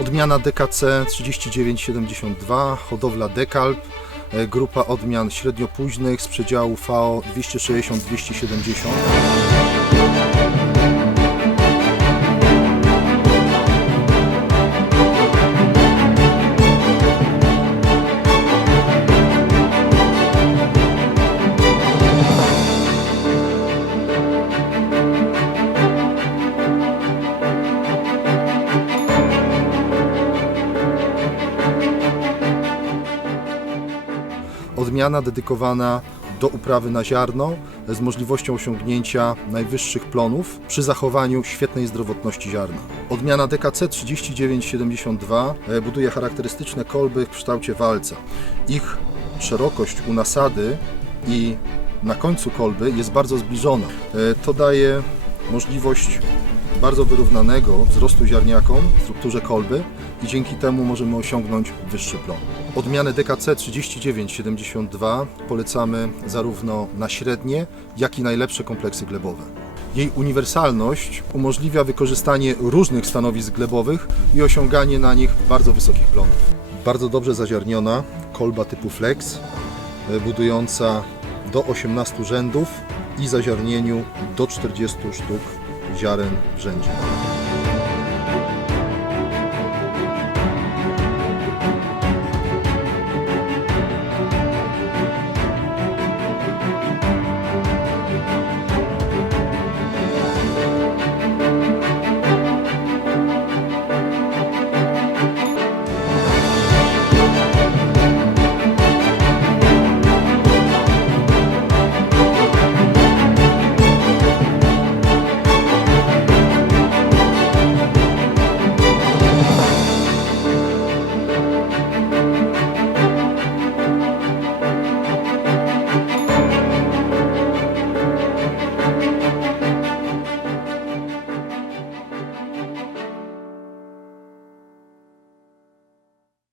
Odmiana DKC 3972, hodowla Dekalb, e, grupa odmian średniopóźnych z przedziału VO 260-270. Odmiana dedykowana do uprawy na ziarno z możliwością osiągnięcia najwyższych plonów przy zachowaniu świetnej zdrowotności ziarna. Odmiana DKC 3972 e, buduje charakterystyczne kolby w kształcie walca. Ich szerokość u nasady i na końcu kolby jest bardzo zbliżona. E, To daje możliwość bardzo wyrównanego wzrostu ziarniakom w strukturze kolby i dzięki temu możemy osiągnąć wyższy plon. Odmianę DKC 3972 polecamy zarówno na średnie, jak i najlepsze kompleksy glebowe. Jej uniwersalność umożliwia wykorzystanie różnych stanowisk glebowych i osiąganie na nich bardzo wysokich plonów. Bardzo dobrze zaziarniona kolba typu flex, e, budująca do 18 rzędów i zaziarnieniu do 40 sztuk ziaren w rzędzie.